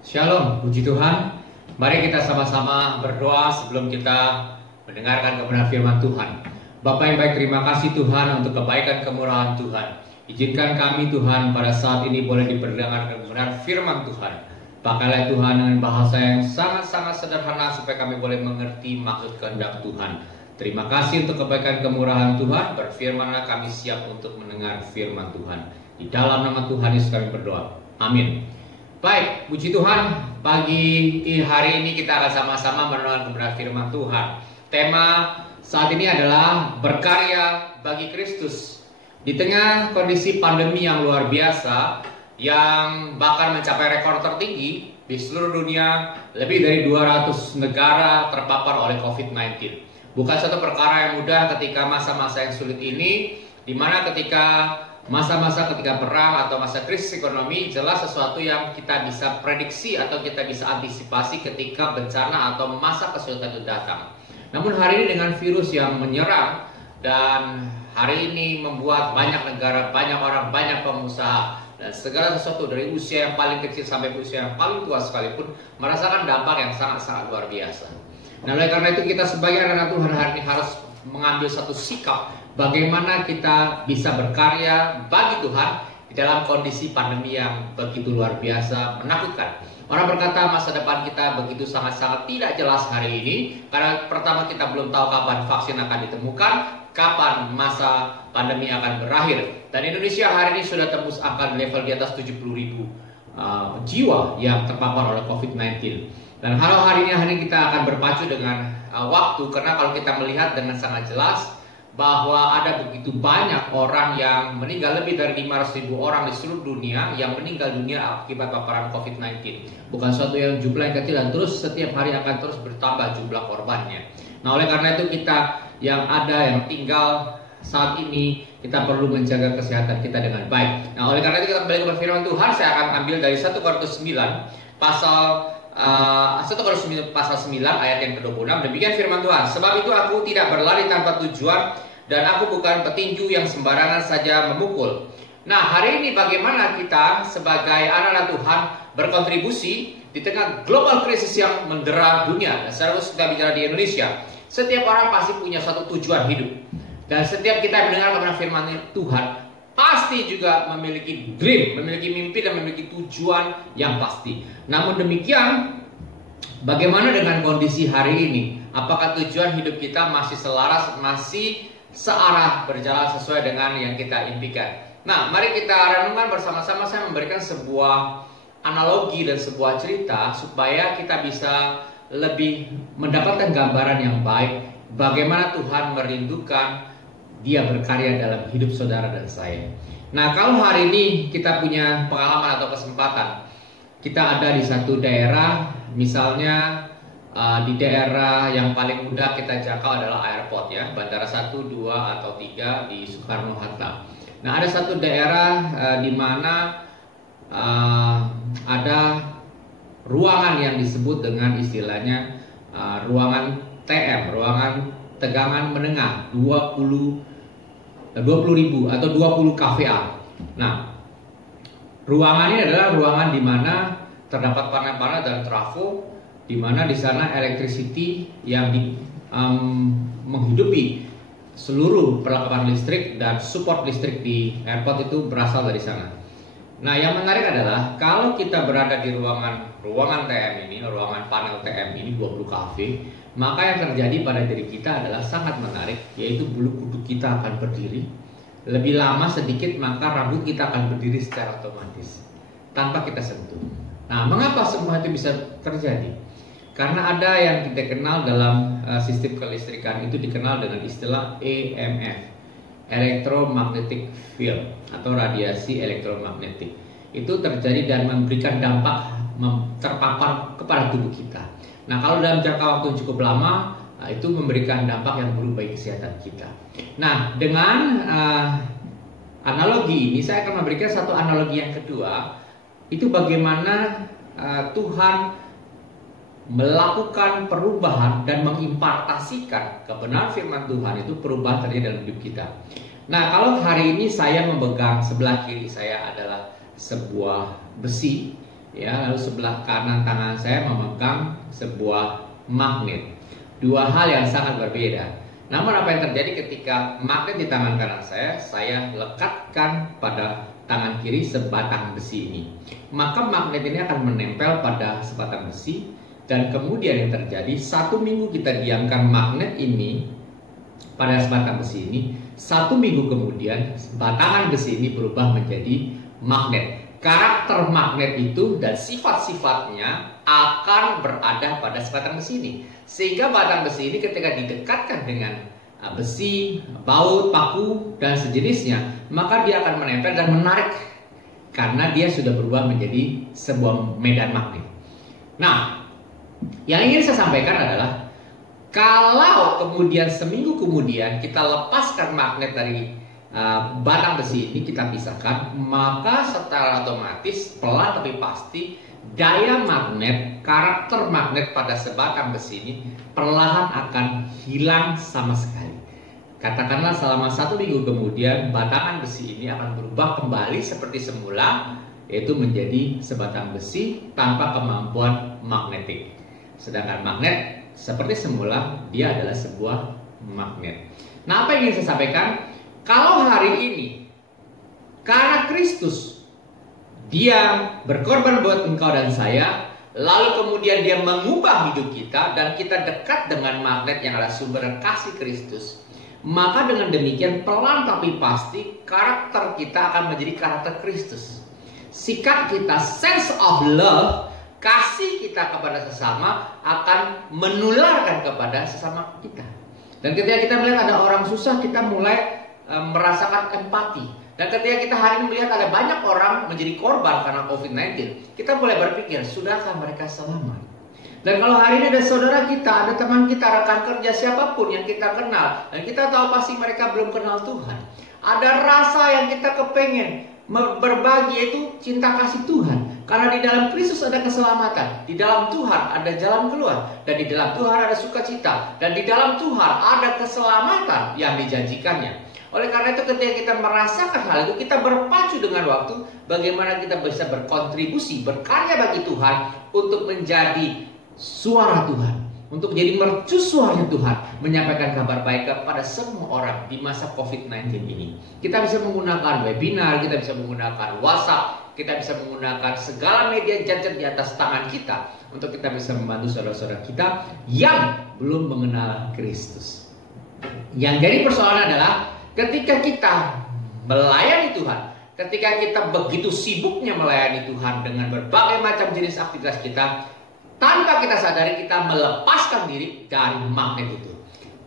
Shalom, puji Tuhan. Mari kita sama-sama berdoa sebelum kita mendengarkan kebenaran firman Tuhan. Bapak yang baik, terima kasih Tuhan untuk kebaikan kemurahan Tuhan. Izinkan kami Tuhan pada saat ini boleh diperdengarkan kebenaran firman Tuhan. Pakailah Tuhan dengan bahasa yang sangat-sangat sederhana supaya kami boleh mengerti maksud kehendak Tuhan. Terima kasih untuk kebaikan kemurahan Tuhan. Berfirmanlah, kami siap untuk mendengar firman Tuhan. Di dalam nama Tuhan Yesus kami berdoa. Amin. Baik, puji Tuhan, pagi hari ini kita akan sama-sama merenungkan kebenaran firman Tuhan. Tema saat ini adalah berkarya bagi Kristus. Di tengah kondisi pandemi yang luar biasa, yang bahkan mencapai rekor tertinggi di seluruh dunia, lebih dari 200 negara terpapar oleh COVID-19. Bukan satu perkara yang mudah ketika masa-masa yang sulit ini, di mana ketika masa-masa ketika perang atau masa krisis ekonomi jelas sesuatu yang kita bisa prediksi atau kita bisa antisipasi ketika bencana atau masa kesulitan itu datang. Namun hari ini dengan virus yang menyerang dan hari ini membuat banyak negara, banyak orang, banyak pengusaha dan segala sesuatu dari usia yang paling kecil sampai usia yang paling tua sekalipun merasakan dampak yang sangat-sangat luar biasa. Nah, oleh karena itu kita sebagai anak Tuhan hari ini harus mengambil satu sikap bagaimana kita bisa berkarya bagi Tuhan di dalam kondisi pandemi yang begitu luar biasa menakutkan. Orang berkata masa depan kita begitu sangat-sangat tidak jelas hari ini, karena pertama kita belum tahu kapan vaksin akan ditemukan, kapan masa pandemi akan berakhir. Dan Indonesia hari ini sudah tembus angka level di atas 70.000 jiwa yang terpapar oleh COVID-19. Dan hari ini kita akan berpacu dengan waktu, karena kalau kita melihat dengan sangat jelas bahwa ada begitu banyak orang yang meninggal, lebih dari 500.000 orang di seluruh dunia yang meninggal dunia akibat paparan COVID-19. Bukan suatu yang jumlah yang kecil dan terus setiap hari akan terus bertambah jumlah korbannya. Nah, oleh karena itu kita yang tinggal saat ini kita perlu menjaga kesehatan kita dengan baik. Nah, oleh karena itu kita kembali ke firman Tuhan. Saya akan ambil dari 1 Korintus 9 pasal 1 Korintus 9 pasal 9 ayat yang ke-26. Demikian firman Tuhan. Sebab itu aku tidak berlari tanpa tujuan, dan aku bukan petinju yang sembarangan saja memukul. Nah, hari ini bagaimana kita sebagai anak-anak Tuhan berkontribusi di tengah global krisis yang mendera dunia. Dan secara khusus kita bicara di Indonesia, setiap orang pasti punya satu tujuan hidup. Dan setiap kita yang mendengar kebenaran firman Tuhan pasti juga memiliki dream, memiliki mimpi dan memiliki tujuan yang pasti. Namun demikian, bagaimana dengan kondisi hari ini? Apakah tujuan hidup kita masih selaras, masih searah, berjalan sesuai dengan yang kita impikan? Nah, mari kita renungkan bersama-sama. Saya memberikan sebuah analogi dan sebuah cerita supaya kita bisa lebih mendapatkan gambaran yang baik bagaimana Tuhan merindukan Dia berkarya dalam hidup saudara dan saya. Nah, kalau hari ini kita punya pengalaman atau kesempatan, kita ada di satu daerah, misalnya di daerah yang paling mudah kita jangkau adalah airport ya, bandara 1, 2, atau 3 di Soekarno-Hatta. Nah, ada satu daerah di mana ada ruangan yang disebut dengan istilahnya ruangan TM, ruangan tegangan menengah 20.000 atau 20 kVA. Nah, ruangan ini adalah ruangan di mana terdapat panel-panel dan trafo, di mana di sana electricity yang menghidupi seluruh perlengkapan listrik dan support listrik di airport itu berasal dari sana. Nah, yang menarik adalah kalau kita berada di ruangan TM ini, ruangan panel TM ini 20 kV, maka yang terjadi pada diri kita adalah sangat menarik, yaitu bulu kuduk kita akan berdiri. Lebih lama sedikit maka rambut kita akan berdiri secara otomatis tanpa kita sentuh. Nah, mengapa semua itu bisa terjadi? Karena ada yang kita kenal dalam sistem kelistrikan, itu dikenal dengan istilah EMF, electromagnetic field atau radiasi elektromagnetik. Itu terjadi dan memberikan dampak terpapar kepada tubuh kita. Nah, kalau dalam jangka waktu yang cukup lama, itu memberikan dampak yang buruk bagi kesehatan kita. Nah, dengan analogi ini saya akan memberikan satu analogi yang kedua. Itu bagaimana Tuhan melakukan perubahan dan mengimpartasikan kebenaran firman Tuhan, itu perubahan terjadi dalam hidup kita. Nah, kalau hari ini saya memegang, sebelah kiri saya adalah sebuah besi ya, lalu sebelah kanan tangan saya memegang sebuah magnet. Dua hal yang sangat berbeda. Namun apa yang terjadi ketika magnet di tangan kanan saya lekatkan pada tangan kiri sebatang besi ini. Maka magnet ini akan menempel pada sebatang besi, dan kemudian yang terjadi, 1 minggu kita diamkan magnet ini pada sebatang besi ini, 1 minggu kemudian batangan besi ini berubah menjadi magnet. Karakter magnet itu dan sifat-sifatnya akan berada pada sebatang besi ini. Sehingga batang besi ini ketika didekatkan dengan besi, baut, paku, dan sejenisnya, maka dia akan menempel dan menarik. Karena dia sudah berubah menjadi sebuah medan magnet. Nah, yang ingin saya sampaikan adalah, kalau kemudian seminggu kemudian kita lepaskan magnet dari batang besi ini, kita pisahkan, maka secara otomatis, pelan tapi pasti, daya magnet, karakter magnet pada sebatang besi ini perlahan akan hilang sama sekali. Katakanlah selama 1 minggu kemudian, batangan besi ini akan berubah kembali seperti semula, yaitu menjadi sebatang besi tanpa kemampuan magnetik. Sedangkan magnet seperti semula, dia adalah sebuah magnet. Nah, apa yang ingin saya sampaikan? Kalau hari ini karena Kristus dia berkorban buat engkau dan saya, lalu kemudian dia mengubah hidup kita dan kita dekat dengan magnet yang adalah sumber kasih Kristus, maka dengan demikian pelan tapi pasti karakter kita akan menjadi karakter Kristus. Sikap kita, sense of love, kasih kita kepada sesama akan menularkan kepada sesama kita. Dan ketika kita melihat ada orang susah, kita mulai merasakan empati. Dan ketika kita hari ini melihat ada banyak orang menjadi korban karena COVID-19, kita mulai berpikir, sudahkah mereka selamat? Dan kalau hari ini ada saudara kita, ada teman kita, rekan kerja, siapapun yang kita kenal, dan kita tahu pasti mereka belum kenal Tuhan, ada rasa yang kita kepengen berbagi, yaitu cinta kasih Tuhan. Karena di dalam Kristus ada keselamatan, di dalam Tuhan ada jalan keluar, dan di dalam Tuhan ada sukacita, dan di dalam Tuhan ada keselamatan yang dijanjikannya. Oleh karena itu ketika kita merasakan hal itu, kita berpacu dengan waktu, bagaimana kita bisa berkontribusi, berkarya bagi Tuhan untuk menjadi suara Tuhan, untuk jadi mercusuarnya Tuhan, menyampaikan kabar baik kepada semua orang di masa COVID-19 ini. Kita bisa menggunakan webinar, kita bisa menggunakan WhatsApp, kita bisa menggunakan segala media gadget di atas tangan kita untuk kita bisa membantu saudara-saudara kita yang belum mengenal Kristus. Yang jadi persoalan adalah ketika kita melayani Tuhan, ketika kita begitu sibuknya melayani Tuhan dengan berbagai macam jenis aktivitas kita, tanpa kita sadari kita melepaskan diri dari magnet itu.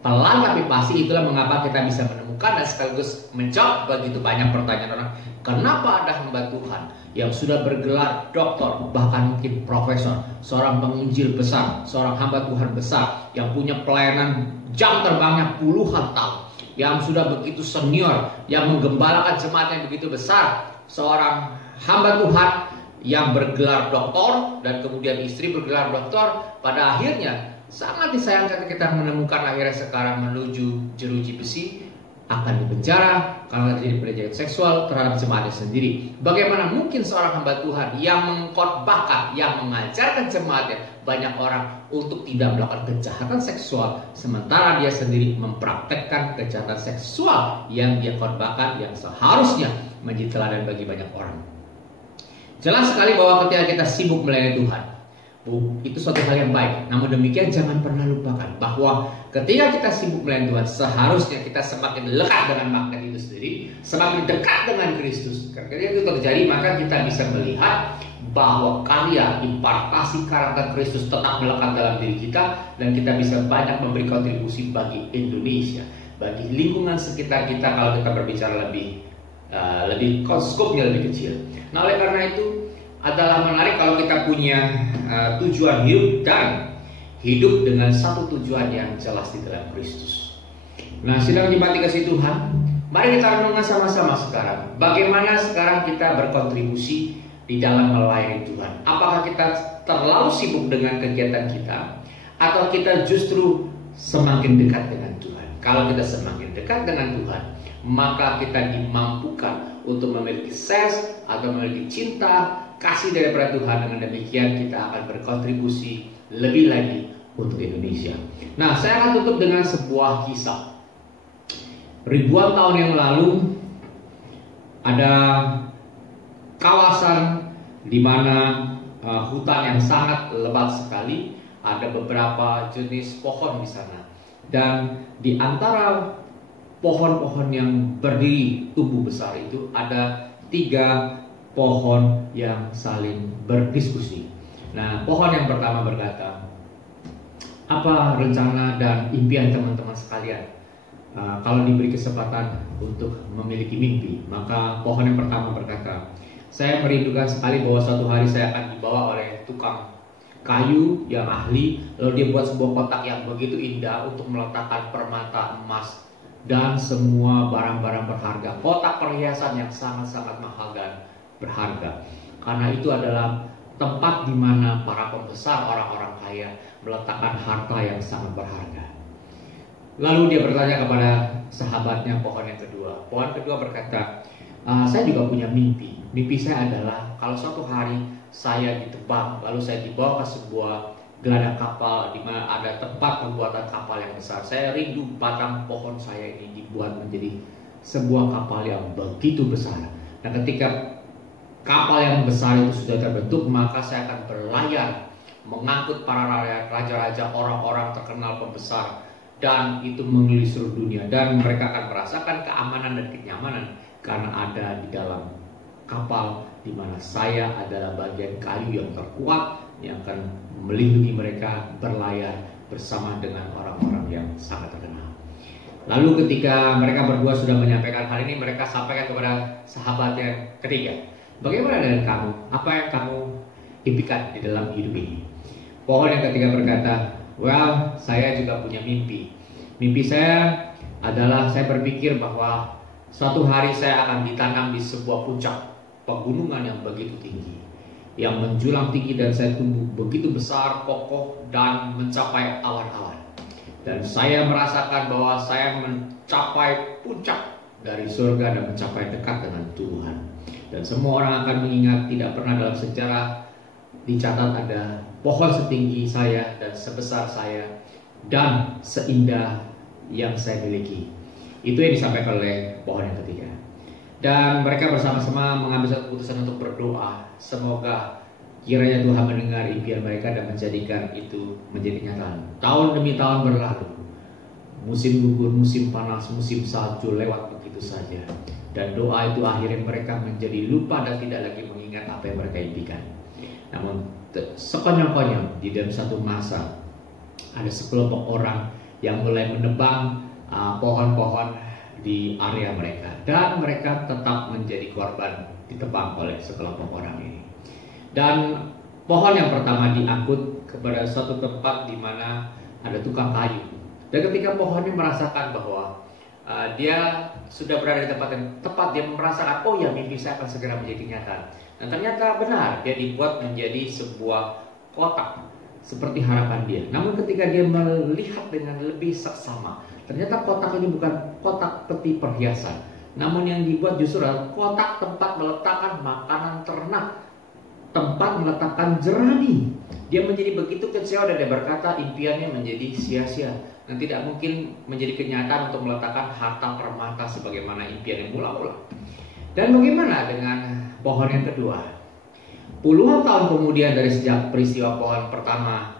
Pelan tapi pasti, itulah mengapa kita bisa menemukan dan sekaligus menjawab begitu banyak pertanyaan orang. Kenapa ada hamba Tuhan yang sudah bergelar doktor, bahkan mungkin profesor, seorang penginjil besar, seorang hamba Tuhan besar, yang punya pelayanan jam terbangnya puluhan tahun, yang sudah begitu senior, yang menggembalakan jemaat yang begitu besar, seorang hamba Tuhan yang bergelar doktor dan kemudian istri bergelar doktor, pada akhirnya sangat disayangkan kita menemukan akhirnya sekarang menuju jeruji besi, akan dipenjara karena terjadi pelecehan seksual terhadap jemaatnya sendiri. Bagaimana mungkin seorang hamba Tuhan yang mengkhotbahkan, yang mengajarkan jemaatnya, banyak orang untuk tidak melakukan kejahatan seksual, sementara dia sendiri mempraktekkan kejahatan seksual yang dia khotbahkan, yang seharusnya menjadi teladan bagi banyak orang. Jelas sekali bahwa ketika kita sibuk melayani Tuhan, itu suatu hal yang baik. Namun demikian jangan pernah lupakan bahwa ketika kita sibuk melayani Tuhan, seharusnya kita semakin lekat dengan magnet itu sendiri, semakin dekat dengan Kristus. Ketika itu terjadi, maka kita bisa melihat bahwa karya impartasi karakter Kristus tetap melekat dalam diri kita, dan kita bisa banyak memberi kontribusi bagi Indonesia, bagi lingkungan sekitar kita kalau kita berbicara lebih skopnya lebih kecil. Nah, oleh karena itu adalah menarik kalau kita punya tujuan hidup dan hidup dengan satu tujuan yang jelas di dalam Kristus. Nah, sidang dimati kasih Tuhan, mari kita renungkan sama-sama sekarang. Bagaimana sekarang kita berkontribusi di dalam melayani Tuhan? Apakah kita terlalu sibuk dengan kegiatan kita, atau kita justru semakin dekat dengan Tuhan? Kalau kita semakin dekat dengan Tuhan, maka kita dimampukan untuk memiliki sense atau memiliki cinta, kasih daripada Tuhan. Dengan demikian kita akan berkontribusi lebih lagi untuk Indonesia. Nah, saya akan tutup dengan sebuah kisah. Ribuan tahun yang lalu ada kawasan di mana hutan yang sangat lebat sekali. Ada beberapa jenis pohon di sana. Dan di antara pohon-pohon yang berdiri tumbuh besar itu ada 3 pohon yang saling berdiskusi. Nah, pohon yang pertama berkata, apa rencana dan impian teman-teman sekalian kalau diberi kesempatan untuk memiliki mimpi? Maka pohon yang pertama berkata, saya merindukan sekali bahwa suatu hari saya akan dibawa oleh tukang kayu yang ahli, lalu dia buat sebuah kotak yang begitu indah untuk meletakkan permata emas dan semua barang-barang berharga, kotak perhiasan yang sangat-sangat mahal dan berharga. Karena itu adalah tempat di mana para pembesar, orang-orang kaya meletakkan harta yang sangat berharga. Lalu dia bertanya kepada sahabatnya, pohon yang kedua. Pohon kedua berkata, saya juga punya mimpi. Mimpi saya adalah kalau suatu hari saya ditebang, lalu saya dibawa ke sebuah geladak kapal di mana ada tempat pembuatan kapal yang besar. Saya rindu batang pohon saya ini dibuat menjadi sebuah kapal yang begitu besar. Dan ketika kapal yang besar itu sudah terbentuk, maka saya akan berlayar mengangkut para raja-raja, orang-orang terkenal pembesar, dan itu mengelilingi seluruh dunia. Dan mereka akan merasakan keamanan dan kenyamanan karena ada di dalam kapal di mana saya adalah bagian kayu yang terkuat yang akan melindungi mereka berlayar bersama dengan orang-orang yang sangat terkenal. Lalu ketika mereka berdua sudah menyampaikan hal ini, mereka sampaikan kepada sahabat yang ketiga, bagaimana dengan kamu? Apa yang kamu impikan di dalam hidup ini? Pohon yang ketiga berkata, well, saya juga punya mimpi. Mimpi saya adalah saya berpikir bahwa suatu hari saya akan ditanam di sebuah puncak pegunungan yang begitu tinggi, yang menjulang tinggi, dan saya tumbuh begitu besar, kokoh, dan mencapai awan-awan. Dan saya merasakan bahwa saya mencapai puncak dari surga dan mencapai dekat dengan Tuhan. Dan semua orang akan mengingat tidak pernah dalam sejarah dicatat ada pohon setinggi saya dan sebesar saya dan seindah yang saya miliki. Itu yang disampaikan oleh pohon yang ketiga. Dan mereka bersama-sama mengambil satu keputusan untuk berdoa. Semoga kiranya Tuhan mendengar impian mereka dan menjadikan itu menjadi kenyataan. Tahun demi tahun berlalu. Musim gugur, musim panas, musim salju lewat begitu saja. Dan doa itu akhirnya mereka menjadi lupa dan tidak lagi mengingat apa yang mereka impikan. Namun sekonyong-konyong di dalam satu masa ada sekelompok orang yang mulai menebang pohon-pohon di area mereka, dan mereka tetap menjadi korban ditebang oleh sekelompok orang ini. Dan pohon yang pertama diangkut kepada suatu tempat di mana ada tukang kayu. Dan ketika pohon ini merasakan bahwa dia sudah berada di tempat yang tepat, dia merasakan, oh ya, mimpi saya akan segera menjadi kenyataan. Dan ternyata benar, dia dibuat menjadi sebuah kotak seperti harapan dia. Namun ketika dia melihat dengan lebih seksama, ternyata kotak ini bukan kotak peti perhiasan, namun yang dibuat justru adalah kotak tempat meletakkan makanan ternak, tempat meletakkan jerami. Dia menjadi begitu kecewa dan dia berkata impiannya menjadi sia-sia dan tidak mungkin menjadi kenyataan untuk meletakkan harta permata sebagaimana impian yang mula-mula. Dan bagaimana dengan pohon yang kedua? Puluhan tahun kemudian dari sejak peristiwa pohon pertama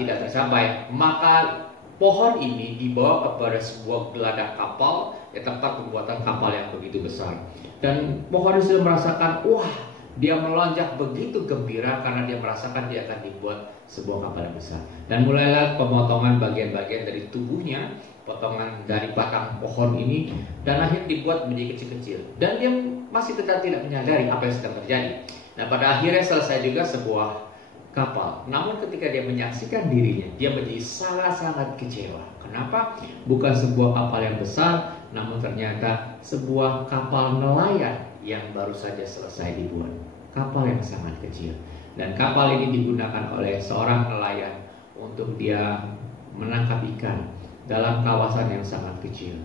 tidak tercapai, maka pohon ini dibawa kepada sebuah geladak kapal, tempat pembuatan kapal yang begitu besar. Dan pohon ini sudah merasakan, wah, dia melonjak begitu gembira karena dia merasakan dia akan dibuat sebuah kapal yang besar. Dan mulailah pemotongan bagian-bagian dari tubuhnya, potongan dari batang pohon ini, dan akhirnya dibuat menjadi kecil-kecil. Dan dia masih tetap tidak menyadari apa yang sedang terjadi. Nah, pada akhirnya selesai juga sebuah kapal. Namun ketika dia menyaksikan dirinya, dia menjadi sangat-sangat kecewa. Kenapa? Bukan sebuah kapal yang besar, namun ternyata sebuah kapal nelayan yang baru saja selesai dibuat. Kapal yang sangat kecil. Dan kapal ini digunakan oleh seorang nelayan untuk dia menangkap ikan dalam kawasan yang sangat kecil.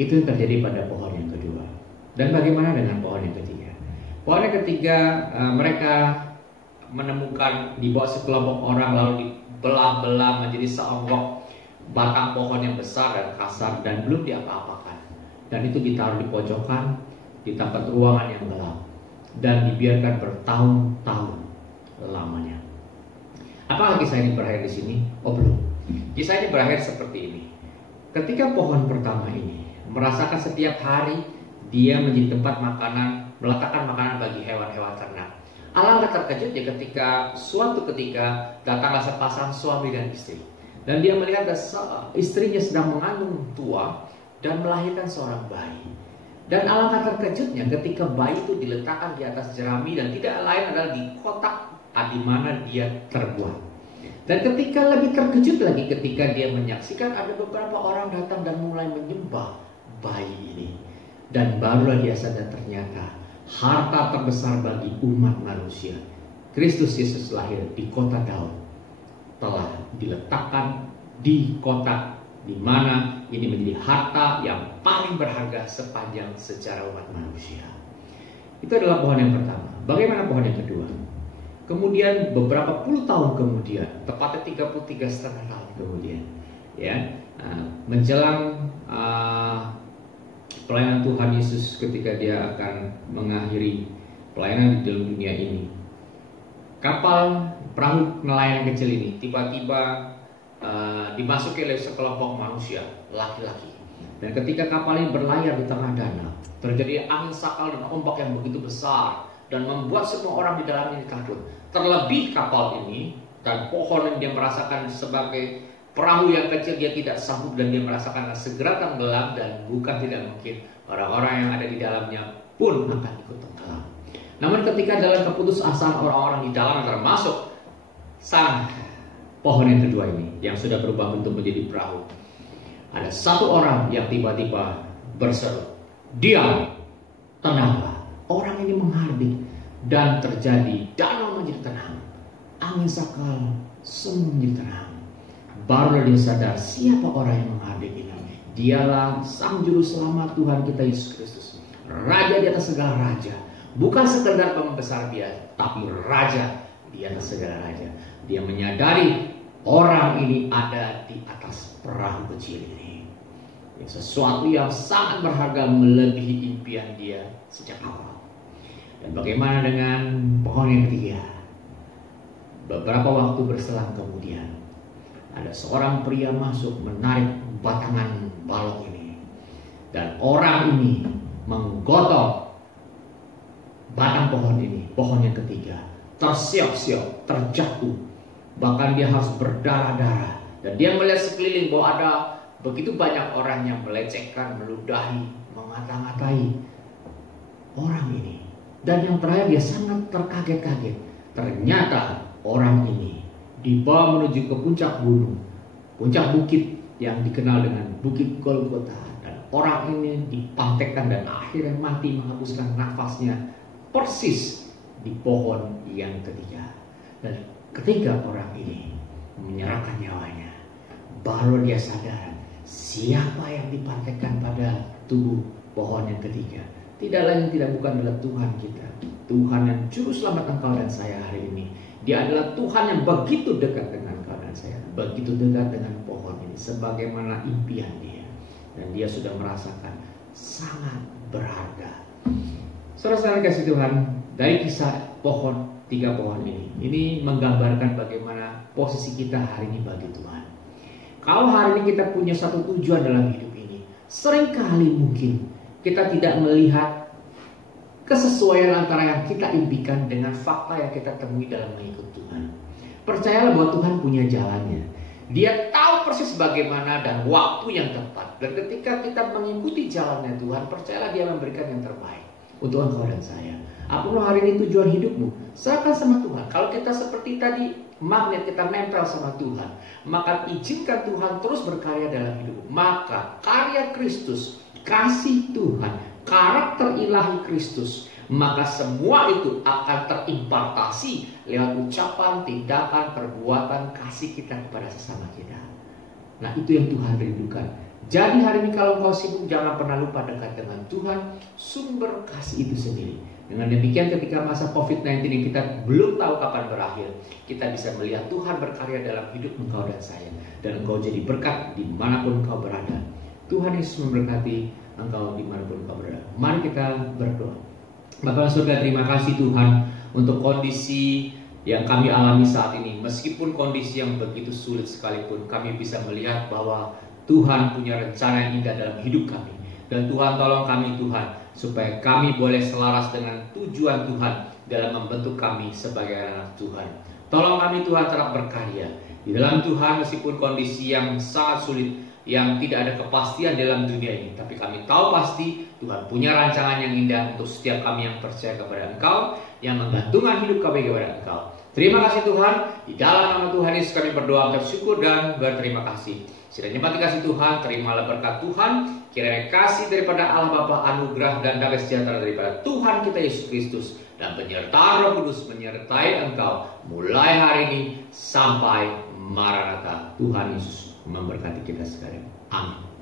Itu yang terjadi pada pohon yang kedua. Dan bagaimana dengan pohon yang ketiga? Pohon yang ketiga, mereka menemukan di bawah sekelompok orang lalu dibelah-belah menjadi seonggok batang pohon yang besar dan kasar dan belum diapa-apakan. Dan itu ditaruh di pojokan di tempat ruangan yang gelap dan dibiarkan bertahun-tahun lamanya. Apakah kisah ini berakhir di sini? Oh, belum. Kisah ini berakhir seperti ini. Ketika pohon pertama ini merasakan setiap hari dia menjadi tempat makanan, meletakkan makanan bagi hewan-hewan ternak. Alangkah terkejutnya ketika suatu ketika datanglah sepasang suami dan istri. Dan dia melihat istrinya sedang mengandung tua dan melahirkan seorang bayi. Dan alangkah terkejutnya ketika bayi itu diletakkan di atas jerami dan tidak lain adalah di kotak di mana dia terbuat. Dan ketika lebih terkejut lagi ketika dia menyaksikan ada beberapa orang datang dan mulai menyembah bayi ini. Dan barulah dia sadar ternyata harta terbesar bagi umat manusia, Kristus Yesus lahir di kota Daud, telah diletakkan di kotak di mana ini menjadi harta yang paling berharga sepanjang sejarah umat manusia. Itu adalah pohon yang pertama. Bagaimana pohon yang kedua? Kemudian beberapa puluh tahun kemudian, tepatnya 33,5 tahun kemudian, ya, menjelang pelayanan Tuhan Yesus ketika dia akan mengakhiri pelayanan di dalam dunia ini, kapal perahu nelayan kecil ini tiba-tiba dimasuki oleh sekelompok manusia laki-laki. Dan ketika kapal ini berlayar di tengah danau, terjadi angin sakal dan ombak yang begitu besar dan membuat semua orang di dalamnya takut. Terlebih kapal ini dan pohon yang dia merasakan sebagai perahu yang kecil dia tidak sanggup dan dia merasakan segera tenggelam, dan bukan tidak mungkin orang-orang yang ada di dalamnya pun akan ikut tenggelam. Namun ketika dalam keputusasaan orang-orang di dalam termasuk sang pohon yang kedua ini yang sudah berubah bentuk menjadi perahu, ada satu orang yang tiba-tiba berseru, "Diam, tenanglah." Orang ini menghardik dan terjadi danau menjadi tenang, angin sakal semua menjadi tenang. Barulah dia sadar siapa orang yang menghardik ini. Dialah Sang Juru Selamat Tuhan kita Yesus Kristus, Raja di atas segala raja. Bukan sekedar pembesar dia, tapi Raja di atas segala raja. Dia menyadari orang ini ada di atas perahu kecil ini. Sesuatu yang sangat berharga melebihi impian dia sejak awal. Dan bagaimana dengan pohon yang ketiga? Beberapa waktu berselang kemudian, ada seorang pria masuk menarik batangan balok ini. Dan orang ini menggotok batang pohon ini, pohon yang ketiga. Tersiok-siok, terjatuh. Bahkan dia harus berdarah-darah. Dan dia melihat sekeliling bahwa ada begitu banyak orang yang melecehkan, meludahi, mengata-ngatai orang ini. Dan yang terakhir dia sangat terkaget-kaget. Ternyata orang ini dibawa menuju ke puncak gunung, puncak bukit yang dikenal dengan Bukit Golgota. Dan orang ini dipangtekkan dan akhirnya mati menghembuskan nafasnya persis di pohon yang ketiga. Dan ketika orang ini menyerahkan nyawanya, baru dia sadar siapa yang dipangtekkan pada tubuh pohon yang ketiga. Tidak lain tidak bukan adalah Tuhan kita, Tuhan yang Juru Selamat engkau dan saya hari ini. Dia adalah Tuhan yang begitu dekat dengan engkau dan saya, begitu dekat dengan pohon ini, sebagaimana impian dia. Dan dia sudah merasakan sangat berharga. Saudara-saudara kasih Tuhan, dari kisah tiga pohon ini menggambarkan bagaimana posisi kita hari ini bagi Tuhan. Kalau hari ini kita punya satu tujuan dalam hidup ini, seringkali mungkin kita tidak melihat kesesuaian antara yang kita impikan dengan fakta yang kita temui dalam mengikut Tuhan. Percayalah bahwa Tuhan punya jalannya. Dia tahu persis bagaimana dan waktu yang tepat. Dan ketika kita mengikuti jalannya Tuhan, percayalah dia memberikan yang terbaik untuk engkau dan saya. Apapun hari ini tujuan hidupmu, serahkan sama Tuhan. Kalau kita seperti tadi, magnet kita nempel sama Tuhan, maka izinkan Tuhan terus berkarya dalam hidupmu. Maka karya Kristus, kasih Tuhan, karakter ilahi Kristus, maka semua itu akan terimpartasi lewat ucapan, tindakan, perbuatan kasih kita kepada sesama kita. Nah, itu yang Tuhan rindukan. Jadi hari ini kalau kau sibuk, jangan pernah lupa dekat dengan Tuhan, sumber kasih itu sendiri. Dengan demikian ketika masa COVID-19 ini kita belum tahu kapan berakhir, kita bisa melihat Tuhan berkarya dalam hidup engkau dan saya. Dan engkau jadi berkat dimanapun engkau berada. Tuhan Yesus memberkati engkau dimanapun engkau berada. Mari kita berdoa. Bapa surga, terima kasih Tuhan untuk kondisi yang kami alami saat ini. Meskipun kondisi yang begitu sulit sekalipun, kami bisa melihat bahwa Tuhan punya rencana yang indah dalam hidup kami. Dan Tuhan tolong kami Tuhan, supaya kami boleh selaras dengan tujuan Tuhan dalam membentuk kami sebagai anak Tuhan. Tolong kami Tuhan tetap berkarya di dalam Tuhan meskipun kondisi yang sangat sulit, yang tidak ada kepastian dalam dunia ini. Tapi kami tahu pasti Tuhan punya rancangan yang indah untuk setiap kami yang percaya kepada Engkau, yang menggantungkan hidup kami kepada Engkau. Terima kasih Tuhan, di dalam nama Tuhan Yesus kami berdoa, bersyukur dan berterima kasih. Kiranya mati kasih Tuhan, terimalah berkat Tuhan, kiranya kasih daripada Allah Bapa, anugerah dan damai sejahtera daripada Tuhan kita Yesus Kristus, dan penyertaan Roh Kudus menyertai engkau mulai hari ini sampai Maranatha. Tuhan Yesus memberkati kita sekalian. Amin.